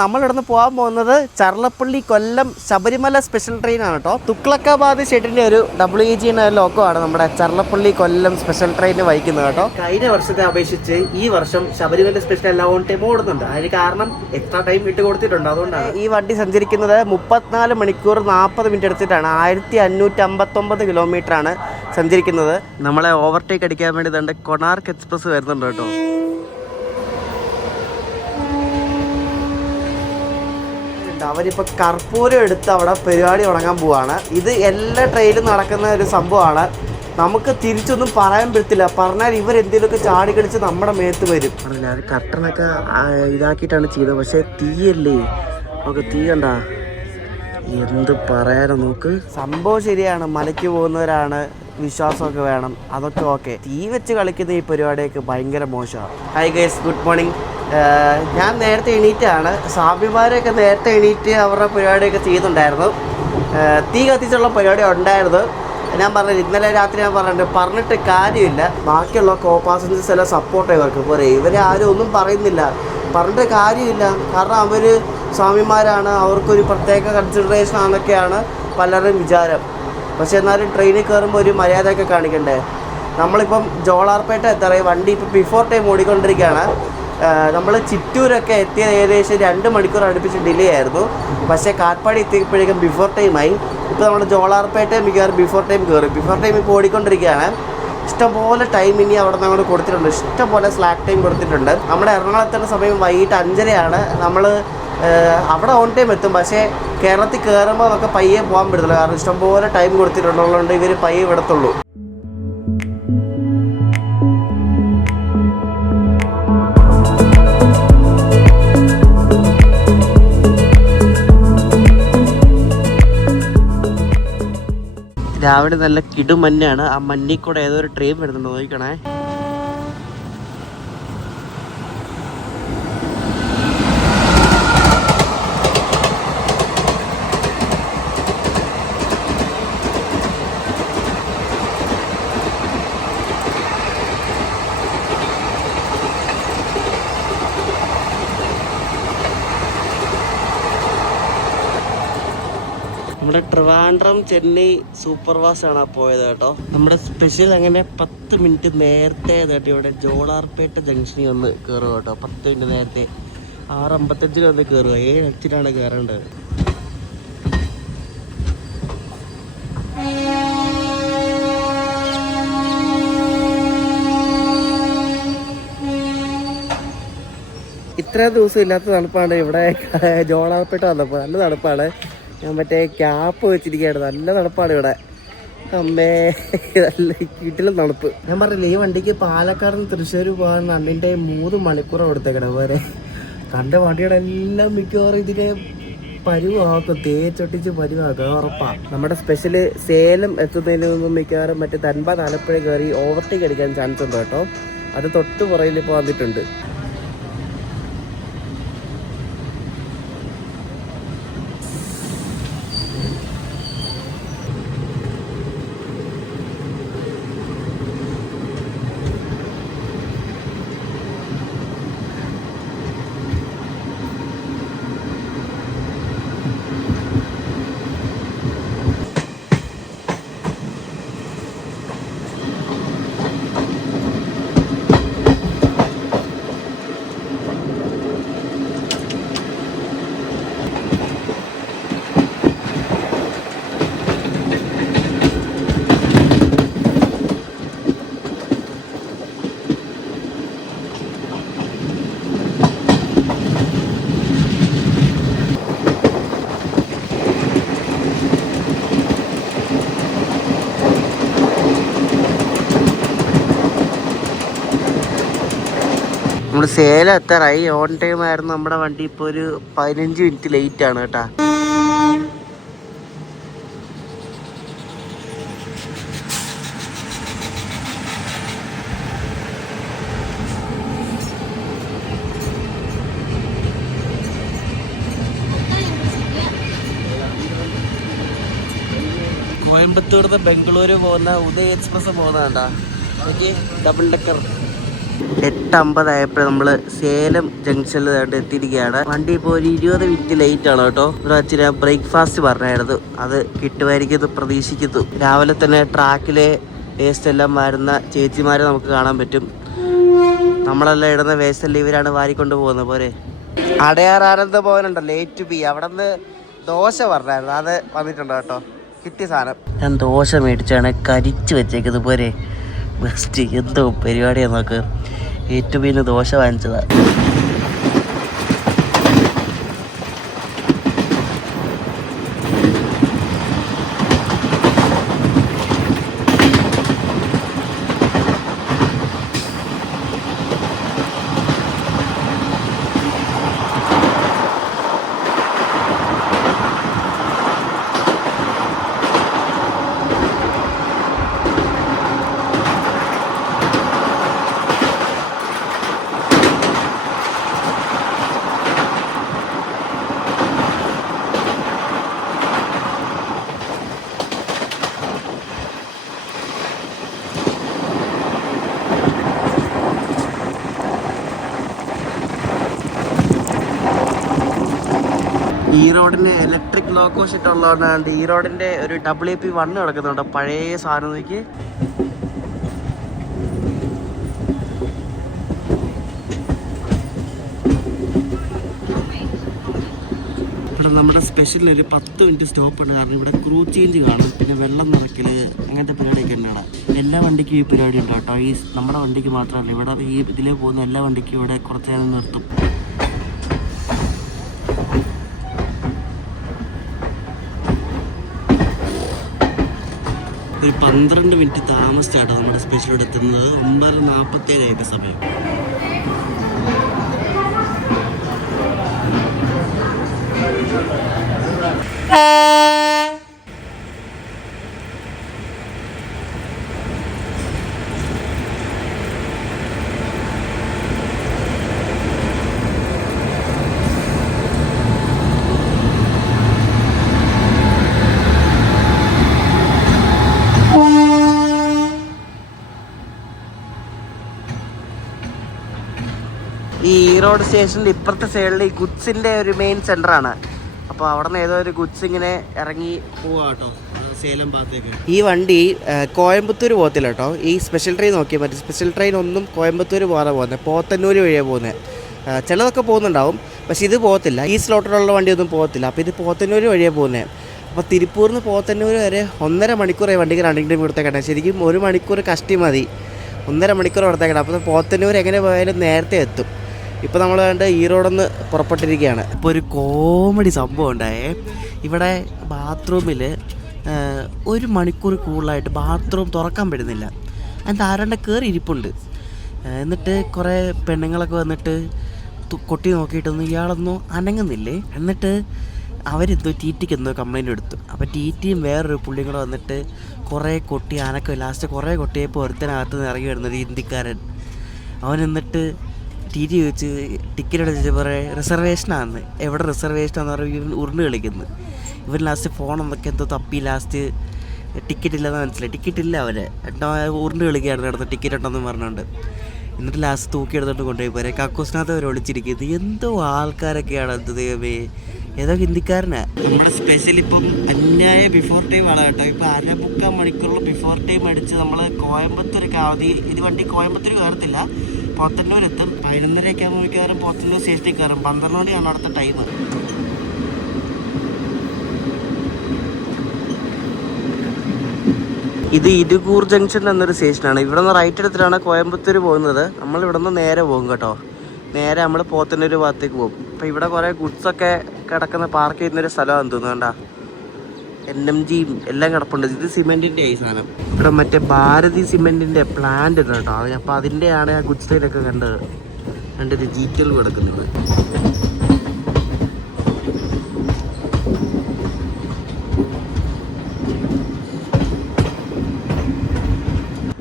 നമ്മളിവിടുന്ന് പോകാൻ പോകുന്നത് ചർലപ്പള്ളി കൊല്ലം ശബരിമല സ്പെഷ്യൽ ട്രെയിനാണ് കേട്ടോ. തുക്ലക്കാബാദ് ഷെഡിൻ്റെ ഒരു WEG എന്ന ലോക്കമാണ് നമ്മുടെ ചർലപ്പള്ളി കൊല്ലം സ്പെഷ്യൽ ട്രെയിൻ വഹിക്കുന്നത് കേട്ടോ. കഴിഞ്ഞ വർഷത്തെ അപേക്ഷിച്ച് ഈ വർഷം ശബരിമല സ്പെഷ്യൽ എല്ലാ ഓൺ ടൈം ഓടുന്നുണ്ട്. അതിന് കാരണം എക്സ്ട്രാ ടൈം ഇട്ട് കൊടുത്തിട്ടുണ്ട്. അതുകൊണ്ടാണ് ഈ വണ്ടി സഞ്ചരിക്കുന്നത് 34 മണിക്കൂർ 40 മിനിറ്റ് എടുത്തിട്ടാണ് 1559 കിലോമീറ്ററാണ് സഞ്ചരിക്കുന്നത്. നമ്മളെ ഓവർടേക്ക് അടിക്കാൻ വേണ്ടി തന്നെ കൊണാർക്ക് എക്സ്പ്രസ് വരുന്നുണ്ട് കേട്ടോ. അവരിപ്പോൾ കർപ്പൂരം എടുത്ത് അവിടെ പരിപാടി തുടങ്ങാൻ പോവാണ്. ഇത് എല്ലാ ട്രെയിനിലും നടക്കുന്ന ഒരു സംഭവമാണ്. നമുക്ക് തിരിച്ചൊന്നും പറയാൻ പറ്റത്തില്ല. പറഞ്ഞാൽ ഇവരെന്തെങ്കിലുമൊക്കെ ചാടി കളിച്ച് നമ്മുടെ മേത്ത് വരും. അത് കർട്ടനൊക്കെ ഇതാക്കിയിട്ടാണ് ചെയ്തത്. പക്ഷേ തീയല്ലേ, നമുക്ക് തീ കണ്ട എന്ത് പറയാനോ. നോക്ക്, സംഭവം ശരിയാണ്. മലയ്ക്ക് പോകുന്നവരാണ്, വിശ്വാസമൊക്കെ വേണം, അതൊക്കെ ഓക്കെ. തീ വെച്ച് കളിക്കുന്ന ഈ പരിപാടിയൊക്കെ ഭയങ്കര മോശമാണ്. Hi guys, good morning. ഞാൻ നേരത്തെ എണീറ്റാണ്. സ്വാമിമാരൊക്കെ നേരത്തെ എണീറ്റ് അവരുടെ പരിപാടിയൊക്കെ ചെയ്യുന്നുണ്ടായിരുന്നു. തീ കത്തിച്ചുള്ള പരിപാടി ഉണ്ടായിരുന്നു. ഞാൻ പറഞ്ഞില്ല, ഇന്നലെ രാത്രി ഞാൻ പറഞ്ഞിട്ട് കാര്യമില്ല. ബാക്കിയുള്ള പാസഞ്ചേഴ്സ് എല്ലാം സപ്പോർട്ട് ചെയ്തവർക്ക് പോരെ. ഇവരെ ആരും ഒന്നും പറയുന്നില്ല, പറഞ്ഞിട്ട് കാര്യമില്ല. കാരണം അവർ സ്വാമിമാരാണ്, അവർക്കൊരു പ്രത്യേക കൺസിഡറേഷൻ ആണെന്നൊക്കെയാണ് പലരും വിചാരം. പക്ഷെ എന്നാലും ട്രെയിനിൽ കയറുമ്പോൾ ഒരു മര്യാദയൊക്കെ കാണിക്കണ്ടേ. നമ്മളിപ്പം ജോളാർപേട്ട എത്താറായി. വണ്ടി ഇപ്പോൾ ബിഫോർ ടൈം ഓടിക്കൊണ്ടിരിക്കുകയാണ്. നമ്മൾ ചിറ്റൂരൊക്കെ എത്തിയത് ഏകദേശം 2 മണിക്കൂർ അടുപ്പിച്ച് ഡിലേ ആയിരുന്നു. പക്ഷേ കാട്ട്പാടി എത്തിയപ്പോഴേക്കും ബിഫോർ ടൈമായി. ഇപ്പോൾ നമ്മൾ ജോളാർപേട്ട മിക്കവാറും ബിഫോർ ടൈം കയറി. ബിഫോർ ടൈം ഇപ്പോൾ ഓടിക്കൊണ്ടിരിക്കുകയാണ്. ഇഷ്ടംപോലെ ടൈം ഇനി അവിടെ നിന്ന് അങ്ങോട്ട് കൊടുത്തിട്ടുണ്ട്. ഇഷ്ടംപോലെ സ്ലാക്ക് ടൈം കൊടുത്തിട്ടുണ്ട്. നമ്മുടെ എറണാകുളത്തുള്ള സമയം വൈകിട്ട് 5:30 നമ്മൾ അവിടെ ഓൺ ടൈം എത്തും. പക്ഷേ കേരളത്തിൽ കയറുമ്പോൾ നമുക്ക് പയ്യെ പോകാൻ പറ്റത്തില്ല. കാരണം ഇഷ്ടംപോലെ ടൈം കൊടുത്തിട്ടുള്ളതുകൊണ്ട് ഇവർ പയ്യെ വിടത്തുള്ളൂ. രാവിലെ നല്ല കിടുമഞ്ഞാണ്. ആ മഞ്ഞിൽ കൂടെ ഏതോ ഒരു ട്രെയിൻ വരുന്നുണ്ട്, നോക്കണേ. നമ്മുടെ ട്രിവാൻഡ്രം ചെന്നൈ സൂപ്പർഫാസ്റ്റ് പോയത് കേട്ടോ. നമ്മുടെ സ്പെഷ്യൽ അങ്ങനെ 10 മിനിറ്റ് നേരത്തെ കേട്ടോ ഇവിടെ ജോളാർപേട്ട ജംഗ്ഷനിൽ വന്ന് കയറുക കേട്ടോ. 10 മിനിറ്റ് നേരത്തെ 6:55 വന്ന് കയറുക. 7:00 കയറേണ്ടത്. ഇത്രയും ദിവസം ഇല്ലാത്ത തണുപ്പാണ് ഇവിടെ ജോളാർപേട്ട വന്നപ്പോൾ. നല്ല തണുപ്പാണ്. ഞാൻ മറ്റേ ക്യാപ്പ് വെച്ചിരിക്കുകയാണ്. നല്ല തണുപ്പാണ് ഇവിടെ. അമ്മേ, നല്ല വീട്ടിലും തണുപ്പ്. ഞാൻ പറഞ്ഞില്ല, ഈ വണ്ടിക്ക് പാലക്കാട് നിന്ന് തൃശ്ശൂർ പോകാൻ 3 മണിക്കൂർ കൊടുത്തേക്കണം. വേറെ കണ്ട വണ്ടിയുടെ എല്ലാം മിക്കവാറും ഇതിനെ പരുവാക്കും, തേച്ചൊട്ടിച്ച് പരുവാക്കും, ഉറപ്പാണ്. നമ്മുടെ സ്പെഷ്യല് സേലം എത്തുന്നതിന് മുമ്പ് മിക്കവാറും മറ്റേ ധൻബാദ് ആലപ്പുഴ കയറി ഓവർടേക്ക് അടിക്കാൻ ചാൻസ് ഉണ്ട് കേട്ടോ. അത് തൊട്ട് പുറയിൽ ഇപ്പോൾ വന്നിട്ടുണ്ട്. നമ്മൾ സേലം എത്താറായി. ഓൺ ടൈം ആയിരുന്നു നമ്മുടെ വണ്ടി. ഇപ്പോൾ ഒരു 15 മിനിറ്റ് ലേറ്റ് ആണ് കേട്ടാ. കോയമ്പത്തൂർ നിന്ന് ബംഗളൂരു പോകുന്ന ഉദയ് എക്സ്പ്രസ് പോകുന്നതാണ്ടാ. ഡബിൾ ഡെക്കർ 8:50 ആയപ്പോൾ നമ്മൾ സേലം ജംഗ്ഷനിൽ എത്തിയിരിക്കുകയാണ്. വണ്ടി ഇപ്പോൾ ഒരു 20 മിനിറ്റ് ലേറ്റ് ആണ് കേട്ടോ. ഇവിടെ വെച്ച് ഞാൻ ബ്രേക്ക്ഫാസ്റ്റ് പറഞ്ഞായിരുന്നു, അത് കിട്ടുമായിരിക്കും പ്രതീക്ഷിക്കുന്നു. രാവിലെ തന്നെ ട്രാക്കിലെ വേസ്റ്റ് എല്ലാം വരുന്ന ചേച്ചിമാരെ നമുക്ക് കാണാൻ പറ്റും. നമ്മളെല്ലാം ഇടുന്ന വേസ്റ്റ് എല്ലാം ഇവരാണ് വാരിക്കൊണ്ട് പോകുന്നത്. പോരെ അടയാർ ആനന്ദ ഭവനുണ്ടല്ലോ, A-B, അവിടെ നിന്ന് ദോശ പറഞ്ഞായിരുന്നു, അത് വന്നിട്ടുണ്ടോ കേട്ടോ. കിട്ടിയ സാധനം. ഞാൻ ദോശ മേടിച്ചാണ് കരിച്ച് വെച്ചേക്കുന്നത്. പോരെ ബെസ്റ്റ്. എന്തോ പരിപാടിയാണ് നോക്ക്. A-Bന്ന് ദോശ വാങ്ങിച്ചതാ. ഈ റോഡിന് ഇലക്ട്രിക് ലോക്കോ ഷീറ്റ് ഉള്ളതുകൊണ്ടാണ് ഈ റോഡിന്റെ ഒരു WP1 കിടക്കുന്നുണ്ട്. പഴയ സാധനം നോക്കി. ഇവിടെ നമ്മുടെ സ്പെഷ്യൽ ഒരു 10 മിനിറ്റ് സ്റ്റോപ്പാണ്. കാരണം ഇവിടെ ക്രൂ ചേഞ്ച് കാണും, പിന്നെ വെള്ളം നിറയ്ക്കൽ, അങ്ങനത്തെ പരിപാടിയൊക്കെ തന്നെയാണ്. എല്ലാ വണ്ടിക്കും ഈ പരിപാടി ഉണ്ട് കേട്ടോ. ഈ നമ്മുടെ വണ്ടിക്ക് മാത്രമല്ല, ഇവിടെ ഈ ഇതിലേ പോകുന്ന എല്ലാ വണ്ടിക്കും ഇവിടെ കുറച്ച് നേരം നിർത്തും. ഒരു 12 മിനിറ്റ് താമസിച്ചാട്ടോ നമ്മുടെ സ്പെഷ്യൽ ഇവിടെ എത്തുന്നത്. 9:47 സമയം. ഈ ഈറോഡ് സ്റ്റേഷനിൽ ഇപ്പുറത്തെ സൈഡിൽ ഈ ഗുഡ്സിൻ്റെ ഒരു മെയിൻ സെൻ്ററാണ്. അപ്പോൾ അവിടെ നിന്ന് ഏതോ ഒരു ഗുഡ്സ് ഇങ്ങനെ ഇറങ്ങി പോവാ കേട്ടോ സേലം ഭാഗത്തേക്ക്. ഈ വണ്ടി കോയമ്പത്തൂർ പോകത്തില്ല കേട്ടോ. ഈ സ്പെഷ്യൽ ട്രെയിൻ നോക്കിയാൽ മതി. സ്പെഷ്യൽ ട്രെയിൻ ഒന്നും കോയമ്പത്തൂർ പോകാതെ പോകുന്നത്, പോത്തന്നൂർ വഴിയാണ് പോകുന്നത്. ചിലതൊക്കെ പോകുന്നുണ്ടാവും, പക്ഷെ ഇത് പോകത്തില്ല. ഈ സ്ലോട്ടിലുള്ള വണ്ടിയൊന്നും പോകത്തില്ല. അപ്പോൾ ഇത് പോത്തന്നൂർ വഴിയാണ് പോകുന്നത്. അപ്പോൾ തിരുപ്പൂരിൽ നിന്ന് പോത്തന്നൂർ വരെ 1.5 മണിക്കൂറായി വണ്ടിക്ക് റണ്ണിങ് കൊടുത്തേക്കണം. ശരിക്കും 1 മണിക്കൂർ കഷ്ടി മതി, 1.5 മണിക്കൂർ കൊടുത്തേക്കണം. അപ്പോൾ പോത്തന്നൂർ എങ്ങനെ പോയാലും നേരത്തെ എത്തും. ഇപ്പോൾ നമ്മൾ കണ്ട് ഈറോഡൊന്ന് പുറപ്പെട്ടിരിക്കുകയാണ്. ഇപ്പോൾ ഒരു കോമഡി സംഭവം ഉണ്ടായേ. ഇവിടെ ബാത്റൂമിൽ 1 മണിക്കൂർ കൂടുതലായിട്ട് ബാത്റൂം തുറക്കാൻ പറ്റുന്നില്ല. അതിൻ്റെ ആരാണ്ട് കയറി ഇരിപ്പുണ്ട്. എന്നിട്ട് കുറേ പെണ്ണുങ്ങളൊക്കെ വന്നിട്ട് കൊട്ടി നോക്കിയിട്ടൊന്നും ഇയാളൊന്നും അനങ്ങുന്നില്ലേ. എന്നിട്ട് അവരെന്തോ TTക്ക് എന്തോ കംപ്ലയിൻ്റ് എടുത്തു. അപ്പോൾ TTയും വേറൊരു പുള്ളിയും കൂടെ വന്നിട്ട് കുറേ കൊട്ടി അനക്കം. ലാസ്റ്റ് കുറേ കൊട്ടിയപ്പോൾ ഒരുത്തനകത്ത് നിന്ന് ഇറങ്ങി വരുന്നത് ഹിന്ദിക്കാരൻ. അവൻ എന്നിട്ട് TT ചോദിച്ച് ടിക്കറ്റ് അടിച്ച് പറയേ റിസർവേഷനാണെന്ന്. എവിടെ റിസർവേഷനാന്ന് പറഞ്ഞാൽ ഉരുണ്ട് കളിക്കുന്നു. ഇവർ ലാസ്റ്റ് ഫോണെന്നൊക്കെ എന്തോ തപ്പി ലാസ്റ്റ് ടിക്കറ്റ് ഇല്ലെന്ന് മനസ്സിലായി. ടിക്കറ്റ് ഇല്ല അവരെ. ഉരുണ്ട് കളിക്കുകയാണ് നടന്നത് ടിക്കറ്റ് ഉണ്ടെന്ന് പറഞ്ഞുകൊണ്ട്. എന്നിട്ട് ലാസ്റ്റ് തൂക്കി എടുത്തോണ്ട് കൊണ്ടുപോയി പോരെ. കക്കൂസിനകത്ത് അവർ ഒളിച്ചിരിക്കുന്നത്. എന്തോ ആൾക്കാരൊക്കെയാണ്. എന്ത് ദൈവമേ, ഏതോ ഹിന്ദിക്കാരനാ. നമ്മുടെ സ്പെഷ്യൽ ഇപ്പം അന്യായ ബിഫോർ ടൈം ആണ് കേട്ടോ. ഇപ്പം 1.25 മണിക്കൂറിൽ ബിഫോർ ടൈം അടിച്ച് നമ്മൾ കോയമ്പത്തൂരൊക്കെ അവധി. ഇത് വണ്ടി കോയമ്പത്തൂർ കയറത്തില്ല, പോത്തന്നൂർ എത്തും. 11:30 ആകുമ്പോൾ മിക്കവാറും പോത്തന്നൂർ സ്റ്റേഷനിൽ കയറും. 12 മണിയാണ് അവിടുത്തെ ടൈം. ഇത് ഇടുഗൂർ ജംഗ്ഷൻ എന്നൊരു സ്റ്റേഷനാണ്. ഇവിടെ നിന്ന് റൈറ്റ് എടുത്തിട്ടാണ് കോയമ്പത്തൂർ പോകുന്നത്. നമ്മൾ ഇവിടെ നിന്ന് നേരെ പോകും കേട്ടോ. നേരെ നമ്മൾ പോത്തന്നൂർ ഭാഗത്തേക്ക് പോകും. അപ്പോൾ ഇവിടെ കുറേ ഗുഡ്സൊക്കെ കിടക്കുന്ന പാർക്ക് ചെയ്യുന്നൊരു സ്ഥലമാണെന്ന് തോന്നുന്നു. കണ്ടാ NMGയും എല്ലാം കിടപ്പുണ്ട്. ഇത് സിമെൻറ്റിൻ്റെ ഈ സാധനം. ഇവിടെ മറ്റേ ഭാരതി സിമെൻറ്റിൻ്റെ പ്ലാന്റ് ഉണ്ട് കേട്ടോ. അപ്പോൾ അതിൻ്റെയാണ് ആ ഗുഡ്സ് ട്രെയിനൊക്കെ കണ്ടത്. കണ്ടത് GTL കിടക്കുന്നത്.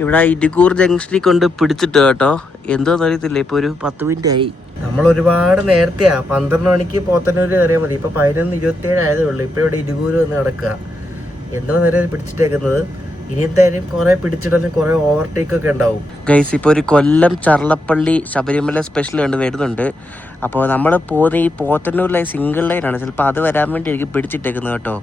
ഇവിടെ ഇടുഗൂർ ജംഗ്ഷനിൽ കൊണ്ട് പിടിച്ചിട്ട് കേട്ടോ. എന്തോന്ന് അറിയത്തില്ല. ഇപ്പോൾ ഒരു 10 മിനിറ്റ് ആയി. നമ്മൾ ഒരുപാട് നേരത്തെയാണ്. 12 മണിക്ക് പോത്തന്നൂർ കയറിയാൽ മതി. ഇപ്പോൾ 11:27 ആയതേ ഉള്ളൂ. ഇപ്പോൾ ഇവിടെ ഇടുഗൂർ വന്ന് കിടക്കുക. എന്തോ നേരം പിടിച്ചിട്ടേക്കുന്നത്. ഇനി എന്തായാലും കുറെ പിടിച്ചിടലും കുറെ ഓവർടേക്ക് ഒക്കെ ഉണ്ടാവും. ഗൈസ്, ഇപ്പോൾ ഒരു കൊല്ലം ചർലപ്പള്ളി ശബരിമല സ്പെഷ്യൽ കണ്ട് വരുന്നുണ്ട്. അപ്പോൾ നമ്മൾ പോകുന്ന ഈ പോത്തന്നൂർ ലൈൻ സിംഗിൾ ലൈനാണ്. ചിലപ്പോൾ അത് വരാൻ വേണ്ടി എനിക്ക് പിടിച്ചിട്ടേക്കുന്നത് കേട്ടോ.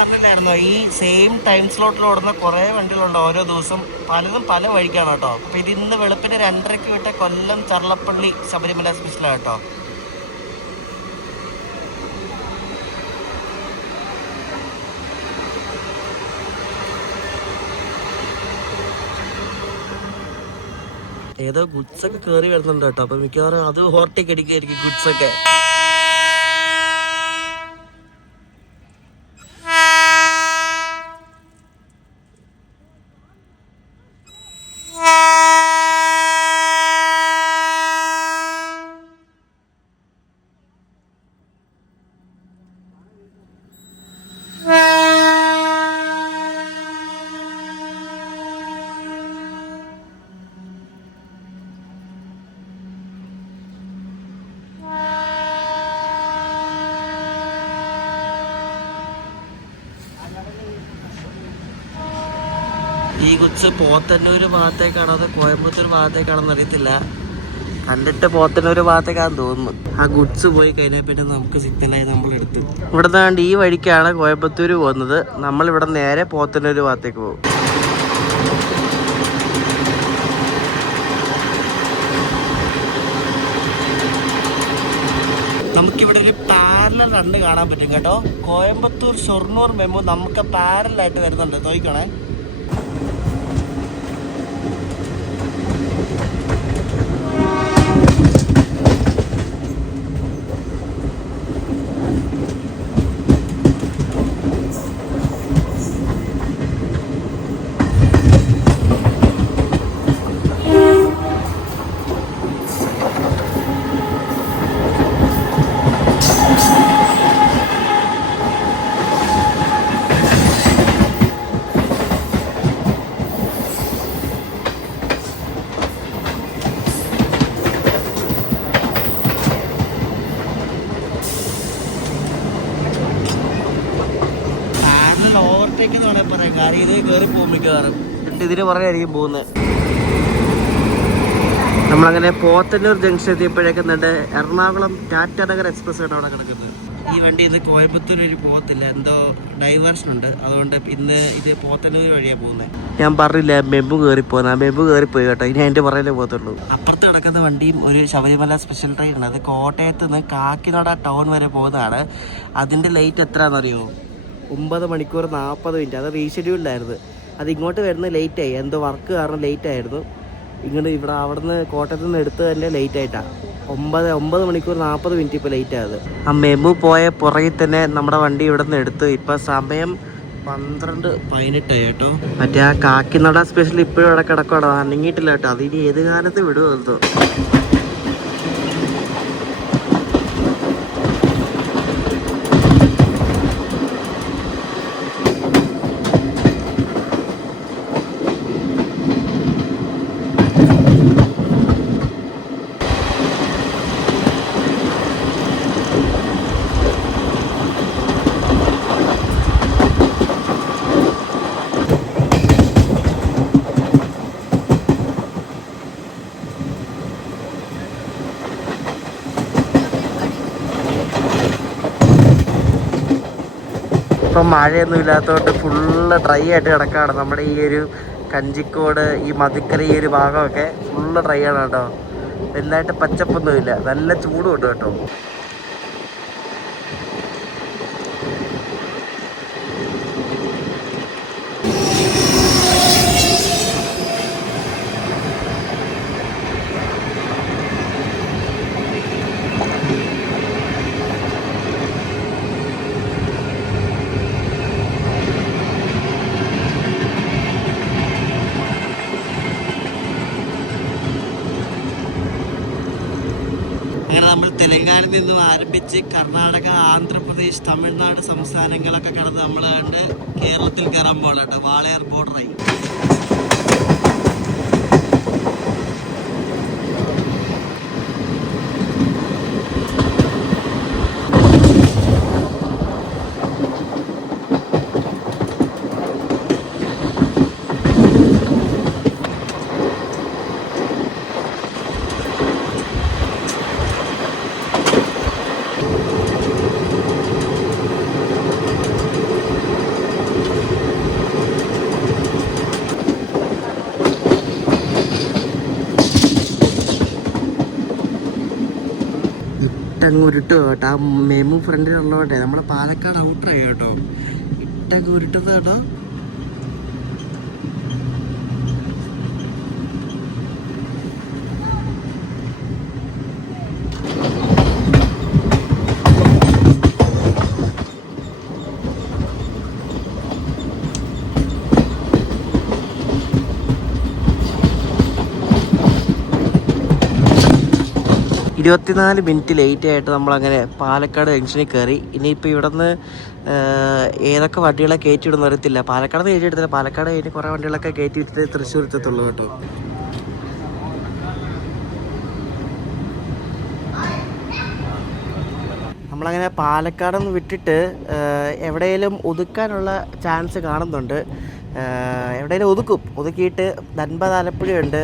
പറഞ്ഞില്ലായിരുന്നോ, ഈ സെയിം ടൈം സ്ലോട്ടിൽ ഓടുന്ന കുറേ വണ്ടികളുണ്ട് ഓരോ ദിവസം. പലതും പല വഴിക്കാണ് കേട്ടോ. അപ്പോൾ ഇത് ഇന്ന് വെളുപ്പിന് 2:30 വിട്ട കൊല്ലം ചർലപ്പള്ളി ശബരിമല സ്പെഷ്യലാണ് കേട്ടോ. ഏതോ ഗുഡ്സ് ഒക്കെ കയറി വരുന്നുണ്ട് കേട്ടോ. അപ്പോൾ മിക്കവാറും അത് ഓവർടേക്ക് അടിക്കായിരിക്കും ഗുഡ്സ് ഒക്കെ. ഈ ഗുഡ്സ് പോത്തന്നൂർ ഭാഗത്തേക്കാണോ അതോ കോയമ്പത്തൂർ ഭാഗത്തേക്കാണോന്ന് അറിയത്തില്ല. കണ്ടിട്ട് പോത്തന്നൂർ ഭാഗത്തേക്കാണെന്ന് തോന്നുന്നു. ആ ഗുഡ്സ് പോയി കഴിഞ്ഞാൽ പിന്നെ നമുക്ക് സിഗ്നലായി നമ്മളെടുത്ത് ഇവിടെ നിന്നാണ്ട് ഈ വഴിക്കാണ് കോയമ്പത്തൂർ പോകുന്നത്. നമ്മളിവിടെ നേരെ പോത്തന്നൂർ ഭാഗത്തേക്ക് പോകും. നമുക്കിവിടെ ഒരു പാരലൽ റണ്ണ് കാണാൻ പറ്റും കേട്ടോ. കോയമ്പത്തൂർ ഷൊർണൂർ മെമു നമുക്ക് പാരലായിട്ട് വരുന്നുണ്ട്. നോക്കണേ. ഓവർടേക്ക് വേണേൽ പറയാം. കാര്യം ഇത് കയറി പോകും മിക്കവാറും. ഇതിന് പറയായിരിക്കും പോകുന്നത്. നമ്മളങ്ങനെ പോത്തന്നൂർ ജംഗ്ഷൻ എത്തിയപ്പോഴേക്കും എറണാകുളം ടാറ്റാനഗർ എക്സ്പ്രസ് ആണ് അവിടെ കിടക്കുന്നത്. ഈ വണ്ടി ഇന്ന് കോയമ്പത്തൂർ വഴി പോകത്തില്ല, എന്തോ ഡൈവേർഷൻ ഉണ്ട്. അതുകൊണ്ട് ഇന്ന് ഇത് പോത്തന്നൂർ വഴിയാണ് പോകുന്നത്. ഞാൻ പറഞ്ഞില്ല മെമ്പു കയറിപ്പോകുന്ന. ആ മെമ്പു കയറിപ്പോയി കേട്ടോ. ഇനി അതിൻ്റെ പുറകിലേ പോകത്തുള്ളൂ. അപ്പുറത്ത് കിടക്കുന്ന വണ്ടിയും ഒരു ശബരിമല സ്പെഷ്യൽ ട്രെയിനാണ്. അത് കോട്ടയത്ത് നിന്ന് കാക്കിനാട ടൗൺ വരെ പോകുന്നതാണ്. അതിൻ്റെ ലേറ്റ് എത്രയാണെന്നറിയോ? 9 മണിക്കൂർ 40 മിനിറ്റ്. അത് റീഷെഡ്യൂൾഡായിരുന്നു. അത് ഇങ്ങോട്ട് വരുന്നത് ലേറ്റായി. എന്തോ വർക്ക് കാരണം ലേറ്റായിരുന്നു. ഇങ്ങോട്ട് ഇവിടെ അവിടുന്ന് കോട്ടയത്ത് നിന്ന് എടുത്ത് തന്നെ ലേറ്റ് ആയിട്ടാണ്. 9 മണിക്കൂർ 40 മിനിറ്റ് ഇപ്പോൾ ലേറ്റ് ആയത്. ആ മെമു പോയ പുറകിൽ തന്നെ നമ്മുടെ വണ്ടി ഇവിടെ നിന്ന് എടുത്തു. ഇപ്പം സമയം 12:18 കേട്ടോ. മറ്റേ ആ കാക്കിനട സ്പെഷ്യൽ ഇപ്പോഴും ഇവിടെ കിടക്കുകയാണോ, അനങ്ങിയിട്ടില്ല കേട്ടോ. അതിനി ഏത് കാലത്ത് വിടുമോ? ഇപ്പം മഴയൊന്നും ഇല്ലാത്തതുകൊണ്ട് ഫുള്ള് ഡ്രൈ ആയിട്ട് കിടക്കുകയാണ്. നമ്മുടെ ഈ ഒരു കഞ്ചിക്കോട്, ഈ മതിക്കര, ഈ ഒരു ഭാഗമൊക്കെ ഫുള്ള് ഡ്രൈ ആണ് കേട്ടോ. വലുതായിട്ട് പച്ചപ്പൊന്നുമില്ല. നല്ല ചൂടും ഉണ്ട് കേട്ടോ. നമ്മൾ തെലങ്കാനയിൽ നിന്നും ആരംഭിച്ച് കർണാടക, ആന്ധ്രാപ്രദേശ്, തമിഴ്നാട് സംസ്ഥാനങ്ങളൊക്കെ കടന്ന് നമ്മൾ കണ്ട് കേരളത്തിൽ കയറാൻ പോകണം കേട്ടോ. വാളയാർ ബോർഡറായി. ഇട്ടങ്ങ് ഉരുട്ട് കേട്ടോ. ആ മെമു ഫ്രണ്ടിലുള്ളതുകൊണ്ടേ നമ്മളെ പാലക്കാട് ഔട്ടറായി കേട്ടോ. ഇട്ടങ്ങ് ഉരുട്ടത് കേട്ടോ. 24 മിനിറ്റ് ലേറ്റ് ആയിട്ട് നമ്മളങ്ങനെ പാലക്കാട് ജംഗ്ഷനിൽ കയറി. ഇനിയിപ്പോൾ ഇവിടെ നിന്ന് ഏതൊക്കെ വണ്ടികളെ കയറ്റി വിടുന്ന അറിയത്തില്ല. പാലക്കാട് കയറ്റി എടുത്തില്ല. പാലക്കാട് കഴിഞ്ഞ് കുറേ വണ്ടികളൊക്കെ കയറ്റി വിട്ടിട്ട് തൃശ്ശൂർ എത്തത്തുള്ളൂ കേട്ടോ. നമ്മളങ്ങനെ പാലക്കാടൊന്ന് വിട്ടിട്ട് എവിടെയെങ്കിലും ഒതുക്കാനുള്ള ചാൻസ് കാണുന്നുണ്ട്. എവിടെയെങ്കിലും ഒതുക്കിയിട്ട് ധൻബാദ് ആലപ്പുഴയുണ്ട്,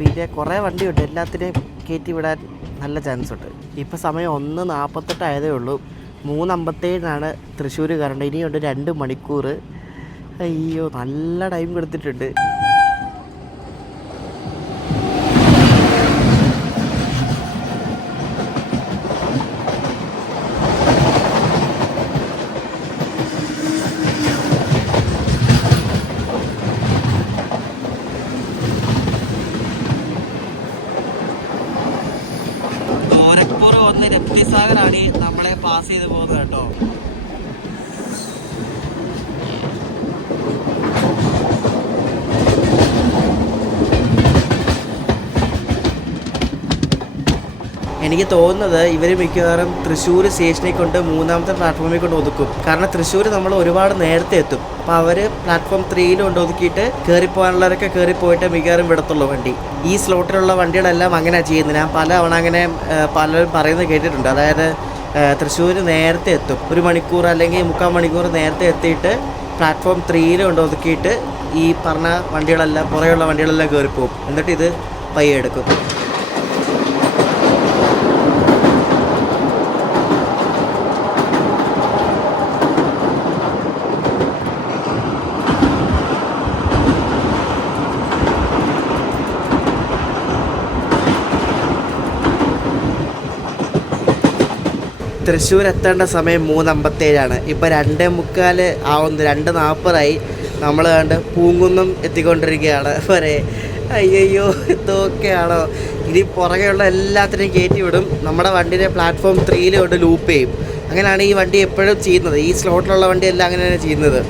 പിന്നെ കുറേ വണ്ടിയുണ്ട്. എല്ലാത്തിനെയും കയറ്റി വിടാൻ നല്ല ചാൻസ് ഉണ്ട്. ഇപ്പോൾ സമയം 1:48 ആയതേ ഉള്ളൂ. 3:57 തൃശ്ശൂർ കയറേണ്ടത്. ഇനിയുണ്ട് 2 മണിക്കൂർ. അയ്യോ, നല്ല ടൈം കൊടുത്തിട്ടുണ്ട്. രപ്തിസാഗറാണ് നമ്മളെ പാസ് ചെയ്ത് പോകുന്നത് കേട്ടോ. എനിക്ക് തോന്നുന്നത് ഇവർ മിക്കവാറും തൃശ്ശൂർ സ്റ്റേഷനിൽ കൊണ്ട് 3ാമത്തെ പ്ലാറ്റ്ഫോമിൽ കൊണ്ട് ഒതുക്കും. കാരണം തൃശ്ശൂർ നമ്മൾ ഒരുപാട് നേരത്തെ എത്തും. അപ്പോൾ അവർ പ്ലാറ്റ്ഫോം 3 കൊണ്ട് ഒതുക്കിയിട്ട് കയറിപ്പോകാനുള്ളവരൊക്കെ കയറിപ്പോയിട്ട് മിക്കവാറും വിടത്തുള്ളൂ വണ്ടി. ഈ സ്ലോട്ടിലുള്ള വണ്ടികളെല്ലാം അങ്ങനെയാണ് ചെയ്യുന്നത്. ഞാൻ പലവണ അങ്ങനെ പലരും പറയുന്നത് കേട്ടിട്ടുണ്ട്. അതായത് തൃശ്ശൂർ നേരത്തെ എത്തും, 1 മണിക്കൂർ അല്ലെങ്കിൽ 3/4 മണിക്കൂർ നേരത്തെ എത്തിയിട്ട് പ്ലാറ്റ്ഫോം 3 കൊണ്ട് ഒതുക്കിയിട്ട് ഈ പറഞ്ഞ വണ്ടികളെല്ലാം പുറയുള്ള വണ്ടികളെല്ലാം കയറിപ്പോകും. എന്നിട്ട് ഇത് പയ്യെ എടുക്കും. തൃശ്ശൂർ എത്തേണ്ട സമയം 3:57. ഇപ്പോൾ 2:45 ആവുന്നു. 2:40 നമ്മൾ കണ്ട് പൂങ്കുന്നം എത്തിക്കൊണ്ടിരിക്കുകയാണ്. പോരെ, അയ്യോ ഇതൊക്കെയാണോ? ഇനി പുറകെയുള്ള എല്ലാത്തിനെയും കയറ്റി വിടും. നമ്മുടെ വണ്ടിയുടെ പ്ലാറ്റ്ഫോം 3 കൊണ്ട് ലൂപ്പ് ചെയ്യും. അങ്ങനെയാണ് ഈ വണ്ടി എപ്പോഴും ചെയ്യുന്നത്. ഈ സ്ലോട്ടിലുള്ള വണ്ടിയെല്ലാം അങ്ങനെയാണ് ചെയ്യുന്നത്.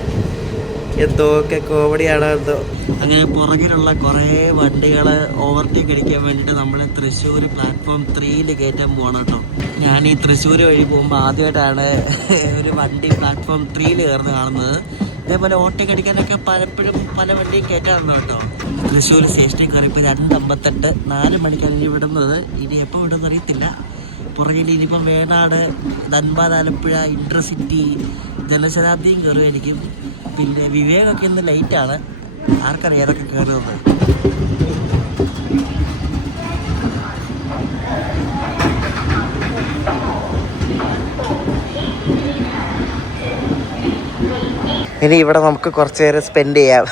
എന്തൊക്കെ കോമഡിയാണോ എന്തോ. അങ്ങനെ പുറകിലുള്ള കുറേ വണ്ടികൾ ഓവർടേക്ക് അടിക്കാൻ വേണ്ടിയിട്ട് നമ്മൾ തൃശ്ശൂർ പ്ലാറ്റ്ഫോം 3 കയറ്റാൻ പോകണം കേട്ടോ. ഞാൻ ഈ തൃശ്ശൂർ വഴി പോകുമ്പോൾ ആദ്യമായിട്ടാണ് ഒരു വണ്ടി പ്ലാറ്റ്ഫോം 3 കയറുന്നത് കാണുന്നത്. ഇതേപോലെ ഓവർടേക്ക് അടിക്കാനൊക്കെ പലപ്പോഴും പല വണ്ടിയും കയറ്റാറുണ്ട് കേട്ടോ. തൃശ്ശൂർ സ്റ്റേഷനിൽ കയറിയപ്പോൾ 2:58, 4 മണിക്കാണ് ഇനി വിടുന്നത്. ഇനി എപ്പോൾ വിടുമെന്ന് അറിയത്തില്ല. പുറകിൽ ഇനിയിപ്പം വേണാട്, ധൻബാദ് ആലപ്പുഴ, ഇൻ്റർസിറ്റി, ജനശതാബ്ദിയും കയറുമായിരിക്കും. പിന്നെ വിവേകൊക്കെ ഇന്ന് ലൈറ്റാണ്. ആർക്കറിയാം ഏതൊക്കെ കയറുന്നത്. ഇനി ഇവിടെ നമുക്ക് കുറച്ച് നേരം സ്പെൻഡ് ചെയ്യാം.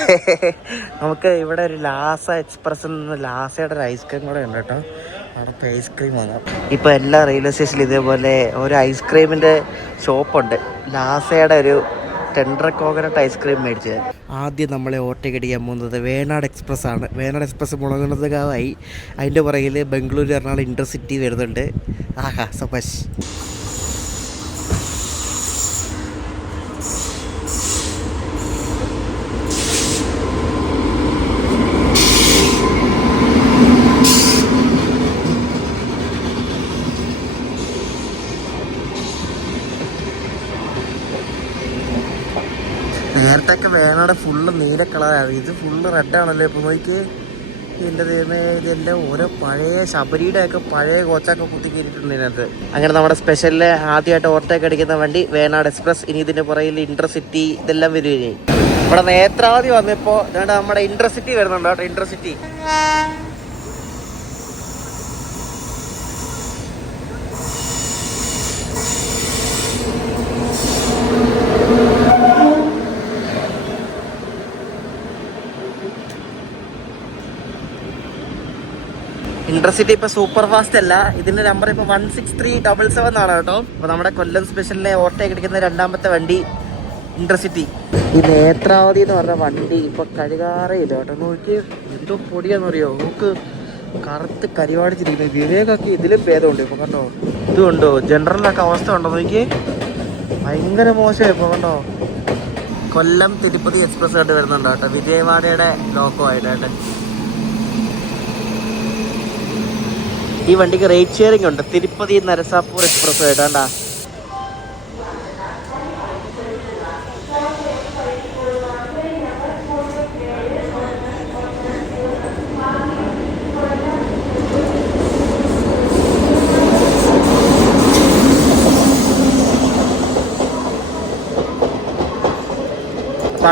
നമുക്ക് ഇവിടെ ഒരു ലാസ എക്സ്പ്രസ് എന്ന ലാസയുടെ ഒരു ഐസ്ക്രീം കൂടെ ഉണ്ട് കേട്ടോ. അവിടുത്തെ ഐസ്ക്രീം വാങ്ങാം. ഇപ്പോൾ എല്ലാ റെയിൽവേ സ്റ്റേഷനിലും ഇതേപോലെ ഒരു ഐസ്ക്രീമിൻ്റെ ഷോപ്പുണ്ട്. ലാസയുടെ ഒരു ടെൻഡർ കോക്കനട്ട് ഐസ്ക്രീം മേടിച്ചത്. ആദ്യം നമ്മളെ ഓവർടേക്ക് അടിക്കാൻ പോകുന്നത് വേണാട് എക്സ്പ്രസ് ആണ്. വേണാട് എക്സ്പ്രസ് മുളകുന്നതുകാവായി. അതിൻ്റെ പുറകിൽ ബംഗളൂരു എറണാകുളം ഇൻ്റർസിറ്റി വരുന്നുണ്ട്. ആഹാ സബാഷ്. വേണയുടെ ഫുള്ള് നീല കളറാണ്, ഇത് ഫുള്ള് റെഡാണല്ലോ. ഇപ്പോൾ നോക്കി എൻ്റെ ദൈവമേ, ഇതെല്ലാം ഓരോ പഴയ ശബരിയുടെ ഒക്കെ പഴയ കോച്ചൊക്കെ കുത്തിക്കേറ്റിട്ടുണ്ട് ഇതിനകത്ത്. അങ്ങനെ നമ്മുടെ സ്പെഷ്യലിൽ ആദ്യമായിട്ട് ഓവർടേക്ക് അടിക്കുന്ന വണ്ടി വേണാട് എക്സ്പ്രസ്. ഇനി ഇതിൻ്റെ പുറകിൽ ഇൻ്റർസിറ്റി ഇതെല്ലാം വരികയും ഇവിടെ നേത്രാവതി വന്നപ്പോൾ നമ്മുടെ ഇൻ്റർസിറ്റി വരുന്നുണ്ട് കേട്ടോ. ഇൻ്റർസിറ്റി ഇൻ്റർസിറ്റി ഇപ്പോൾ സൂപ്പർ ഫാസ്റ്റ് അല്ല, ഇതിൻ്റെ നമ്പർ ഇപ്പോൾ 16377 ആണ് കേട്ടോ. അപ്പോൾ നമ്മുടെ കൊല്ലം സ്പെഷ്യലിനെ ഓവർടേക്ക് അടിക്കുന്ന രണ്ടാമത്തെ വണ്ടി ഇൻ്റർസിറ്റി. ഈ നേത്രാവതി എന്ന് പറഞ്ഞ വണ്ടി ഇപ്പോൾ കഴുകാറേ ഇല്ല കേട്ടോ. നോക്കി എന്തോ പൊടിയാന്ന് അറിയോ, നോക്ക് കറുത്ത് കരിവാടിച്ചിരിക്കുന്നത്. വിവേകൊക്കെ ഇതിലും ഭേദമുണ്ട് ഇപ്പോൾ കണ്ടോ. ഇതുണ്ടോ ജനറലൊക്കെ അവസ്ഥ ഉണ്ടോ നോക്കി, ഭയങ്കര മോശമായി ഇപ്പോൾ കണ്ടോ. കൊല്ലം തിരുപ്പതി എക്സ്പ്രസ് ആയിട്ട് വരുന്നുണ്ട് കേട്ടോ, വിജയവാഡയുടെ ലോക്കോ ആയിട്ട്. ഈ വണ്ടിക്ക് റേറ്റ് ഷെയറിംഗ് ഉണ്ട്, തിരുപ്പതി നരസാപൂർ എക്സ്പ്രസ് ആയിട്ടാണ്ടാ.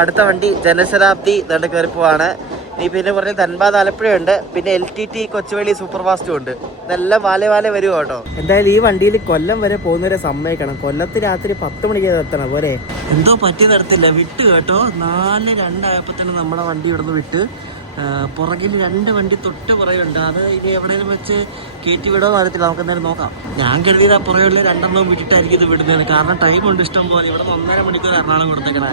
അടുത്ത വണ്ടി ജനശതാബ്ദി ദണ്ട് കയറി പോവാണ്. ഇനി പിന്നെ പറഞ്ഞ ധൻബാദ് ആലപ്പുഴയുണ്ട്, പിന്നെ LTT കൊച്ചുവേളി സൂപ്പർ ഫാസ്റ്റും ഉണ്ട്. ഇതെല്ലാം വാലെ വരും കേട്ടോ. എന്തായാലും ഈ വണ്ടിയിൽ കൊല്ലം വരെ പോകുന്നവരെ സമ്മതിക്കണം. കൊല്ലത്ത് രാത്രി 10 മണിക്ക് എത്തണം പോരെ. എന്തോ പറ്റി നടത്തില്ല, വിട്ട് കേട്ടോ. 4:02 ആയപ്പോൾ തന്നെ നമ്മുടെ വണ്ടി ഇവിടെ നിന്ന് വിട്ട്. പുറകിൽ 2 വണ്ടി തൊട്ട് പുറയുണ്ട്. അത് ഇനി എവിടെയെങ്കിലും വെച്ച് കയറ്റി വിടാൻ അറിയത്തില്ല, നമുക്ക് എന്തായാലും നോക്കാം. ഞാൻ കരുതിയത് ആ പുറയുള്ള 2 വിട്ടിട്ടായിരിക്കും ഇത് വിടുന്നത്, കാരണം ടൈം ഉണ്ട് ഇഷ്ടം പോലെ. ഇവിടെ 1.5 മണിക്കൂർ എറണാകുളം കൊടുത്തേക്കണേ.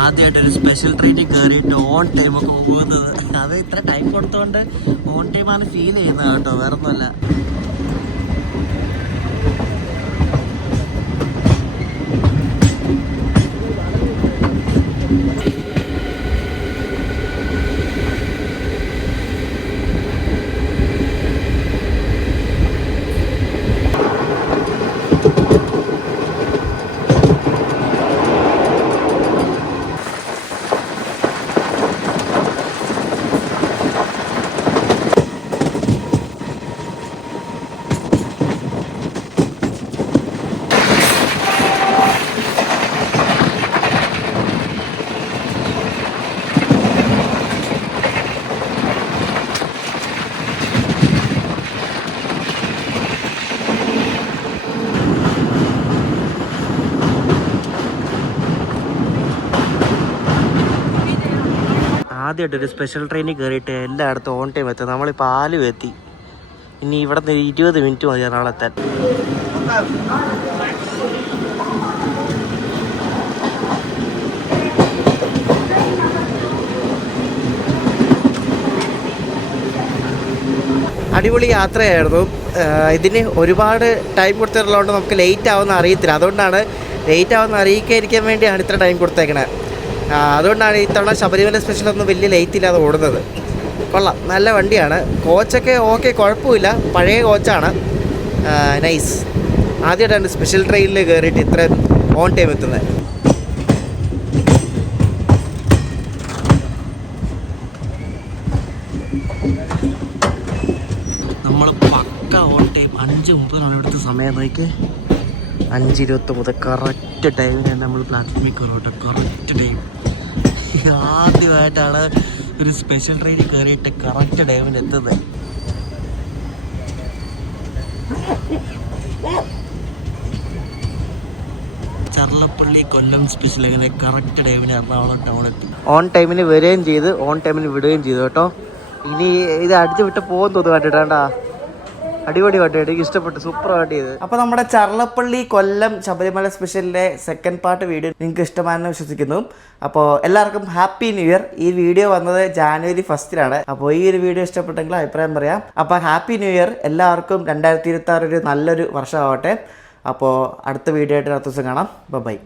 ആദ്യമായിട്ടൊരു സ്പെഷ്യൽ ട്രെയിനിൽ കയറിയിട്ട് ഓൺ ടൈം ഒക്കെ പോകുന്നത്. അത് ഇത്ര ടൈം കൊടുത്തോണ്ട് ഓൺ ടൈമാണ് ഫീൽ ചെയ്യുന്നത് കേട്ടോ, വേറെ ഒന്നുമല്ല. ആദ്യമായിട്ടൊരു സ്പെഷ്യൽ ട്രെയിനിൽ കയറിയിട്ട് എല്ലായിടത്തും ഓൺ ടൈം എത്തും. നമ്മളിപ്പോൾ ആലും എത്തി. ഇനി ഇവിടെ നിന്ന് 20 മിനിറ്റ് മതി എറണാകുളത്താൻ. അടിപൊളി യാത്രയായിരുന്നു. ഇതിന് ഒരുപാട് ടൈം കൊടുത്തിട്ടുള്ളതുകൊണ്ട് നമുക്ക് ലേറ്റ് ആവുമെന്ന് അറിയത്തില്ല. അതുകൊണ്ടാണ് ലേറ്റ് ആവുമെന്ന് അറിയിക്കാതിരിക്കാൻ വേണ്ടിയാണ് ഇത്ര ടൈം കൊടുത്തേക്കണേ. അതുകൊണ്ടാണ് ഇത്തവണ ശബരിമല സ്പെഷ്യലൊന്നും വലിയ ലേറ്റ് ഇല്ലാതെ ഓടുന്നത്. കൊള്ളാം, നല്ല വണ്ടിയാണ്. കോച്ചൊക്കെ ഓക്കെ, കുഴപ്പമില്ല, പഴയ കോച്ചാണ്, നൈസ്. ആദ്യമായിട്ടാണ് സ്പെഷ്യൽ ട്രെയിനിൽ കയറിയിട്ട് ഇത്ര ഓൺ ടൈം എത്തുന്നത്. നമ്മൾ പക്ക ഓൺ ടൈം 5:30 ഇവിടുത്തെ സമയം നോക്കി. 5:29 കറക്റ്റ് ടൈമിന് നമ്മൾ പ്ലാറ്റ്ഫോമിൽ കയറും. Correct time. ആദ്യമായിട്ടാണ് ഒരു സ്പെഷ്യൽ ട്രെയിനിൽ കയറിയിട്ട് കറക്റ്റ് ടൈമിന് എത്തുന്നത്. ചർലപ്പള്ളി കൊല്ലം സ്പെഷ്യൽ അങ്ങനെ കറക്റ്റ് ടൈമിന് എറണാകുളം ടൗണെത്തി. ഓൺ ടൈമിന് വരികയും ചെയ്ത് ഓൺ ടൈമിന് വിടുകയും ചെയ്തു കേട്ടോ. ഇനി ഇത് അടിച്ചു വിട്ട് പോകുമെന്ന് തോന്നുന്നു കണ്ടിട്ടാണ്ടാ. അടിപൊളി വണ്ടി, എനിക്ക് ഇഷ്ടപ്പെട്ടു, സൂപ്പർ വണ്ടി ഇത്. അപ്പോൾ നമ്മുടെ ചർലപ്പള്ളി കൊല്ലം ശബരിമല സ്പെഷ്യലിൻ്റെ സെക്കൻഡ് പാർട്ട് വീഡിയോ നിങ്ങൾക്ക് ഇഷ്ടമാണെന്ന് വിശ്വസിക്കുന്നു. അപ്പോൾ എല്ലാവർക്കും ഹാപ്പി ന്യൂ ഇയർ. ഈ വീഡിയോ വന്നത് January 1 അപ്പോൾ ഈ ഒരു വീഡിയോ ഇഷ്ടപ്പെട്ടെങ്കിൽ അഭിപ്രായം പറയാം. അപ്പോൾ ഹാപ്പി ന്യൂ ഇയർ എല്ലാവർക്കും. 2026 ഒരു നല്ലൊരു വർഷമാവട്ടെ. അപ്പോൾ അടുത്ത വീഡിയോ ആയിട്ട് അടുത്ത ദിവസം കാണാം. ബൈ.